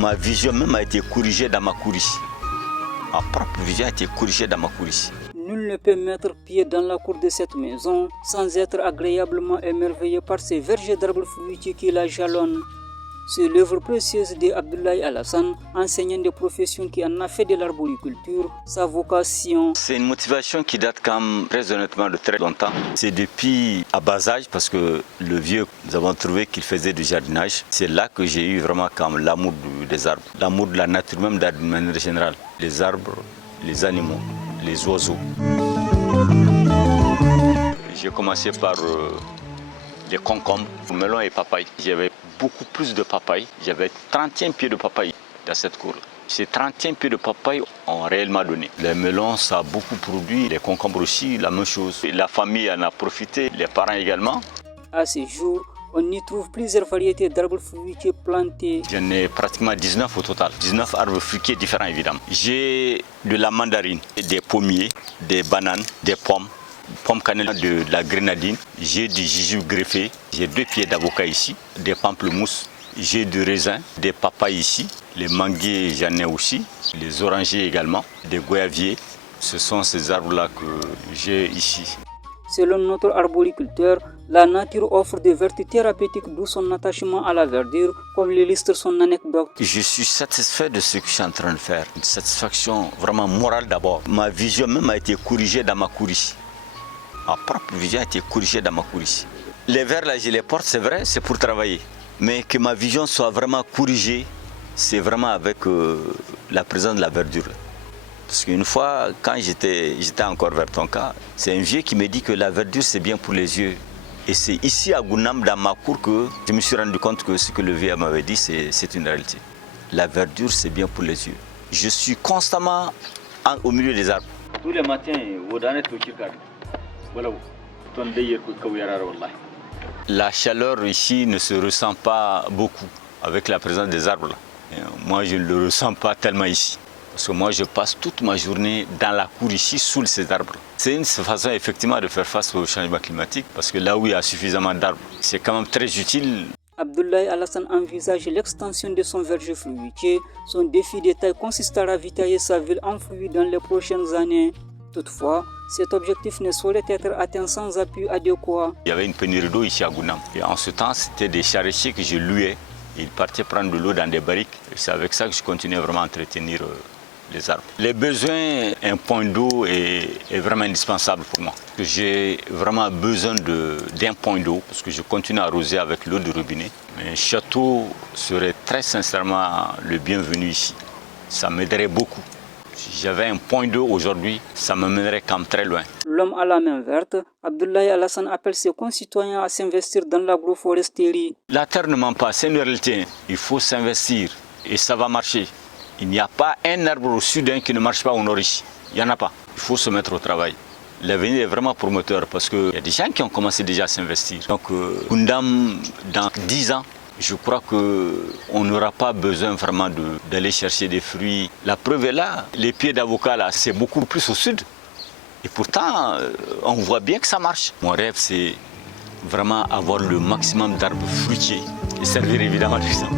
Ma vision même a été corrigée dans ma cour ici. Ma propre vision a été corrigée dans ma cour ici. Nul ne peut mettre pied dans la cour de cette maison sans être agréablement émerveillé par ces vergers d'arbres fruitiers qui la jalonnent. C'est l'œuvre précieuse d'Abdoulaye Alassane, enseignant de profession qui en a fait de l'arboriculture sa vocation. C'est une motivation qui date quand même très honnêtement de très longtemps. C'est depuis à bas âge parce que le vieux, nous avons trouvé qu'il faisait du jardinage. C'est là que j'ai eu vraiment comme l'amour des arbres, l'amour de la nature même d'une manière générale. Les arbres, les animaux, les oiseaux. J'ai commencé par les concombres, melons et papayes. J'avais beaucoup plus de papayes. J'avais 31 pieds de papayes dans cette cour-là. Ces 31 pieds de papayes ont réellement donné. Les melons, ça a beaucoup produit. Les concombres aussi, la même chose. Et la famille en a profité, les parents également. À ce jour, on y trouve plusieurs variétés d'arbres fruitiers plantés. J'en ai pratiquement 19 au total. 19 arbres fruitiers différents évidemment. J'ai de la mandarine, des pommiers, des bananes, des pommes cannelle, de la grenadine, j'ai du jujube greffé, j'ai 2 pieds d'avocat ici, des pamplemousses, j'ai du raisin, des papayes ici, les manguiers j'en ai aussi, les orangers également, des goyaviers. Ce sont ces arbres-là que j'ai ici. Selon notre arboriculteur, la nature offre des vertus thérapeutiques d'où son attachement à la verdure, comme l'illustre son anecdote. Je suis satisfait de ce que je suis en train de faire, une satisfaction vraiment morale d'abord. Ma vision même a été corrigée dans ma cour ici. Ma propre vision a été corrigée dans ma cour ici. Les verres là, je les porte, c'est vrai, c'est pour travailler. Mais que ma vision soit vraiment corrigée, c'est vraiment avec la présence de la verdure. Parce qu'une fois, quand j'étais encore vers ton cas, c'est un vieux qui me dit que la verdure c'est bien pour les yeux. Et c'est ici à Gounam, dans ma cour, que je me suis rendu compte que ce que le vieux m'avait dit, c'est une réalité. La verdure c'est bien pour les yeux. Je suis constamment au milieu des arbres. Tous les matins, la chaleur ici ne se ressent pas beaucoup avec la présence des arbres. Moi, je ne le ressens pas tellement ici. Parce que moi, je passe toute ma journée dans la cour ici, sous ces arbres. C'est une façon effectivement de faire face au changement climatique. Parce que là où il y a suffisamment d'arbres, c'est quand même très utile. Abdoulaye Alassane envisage l'extension de son verger fruitier. Son défi de taille consiste à ravitailler sa ville en fruits dans les prochaines années. Toutefois, cet objectif ne saurait être atteint sans appui adéquat. Il y avait une pénurie d'eau ici à Gounam. Et en ce temps, c'était des charretiers que je louais. Ils partaient prendre de l'eau dans des barriques. Et c'est avec ça que je continuais vraiment à entretenir les arbres. Les besoins, un point d'eau est vraiment indispensable pour moi. J'ai vraiment besoin d'un point d'eau parce que je continue à arroser avec l'eau du robinet. Mais un château serait très sincèrement le bienvenu ici. Ça m'aiderait beaucoup. Si j'avais un point d'eau aujourd'hui, ça me mènerait quand même très loin. L'homme à la main verte, Abdoulaye Alassane appelle ses concitoyens à s'investir dans l'agroforesterie. La terre ne ment pas, c'est une réalité. Il faut s'investir et ça va marcher. Il n'y a pas un arbre au sud qui ne marche pas au nord ici. Il n'y en a pas. Il faut se mettre au travail. L'avenir est vraiment prometteur parce qu'il y a des gens qui ont commencé déjà à s'investir. Donc, Goundam, dans 10 ans, je crois qu'on n'aura pas besoin vraiment d'aller chercher des fruits. La preuve est là. Les pieds d'avocat, là, c'est beaucoup plus au sud. Et pourtant, on voit bien que ça marche. Mon rêve, c'est vraiment avoir le maximum d'arbres fruitiers et servir évidemment du sang.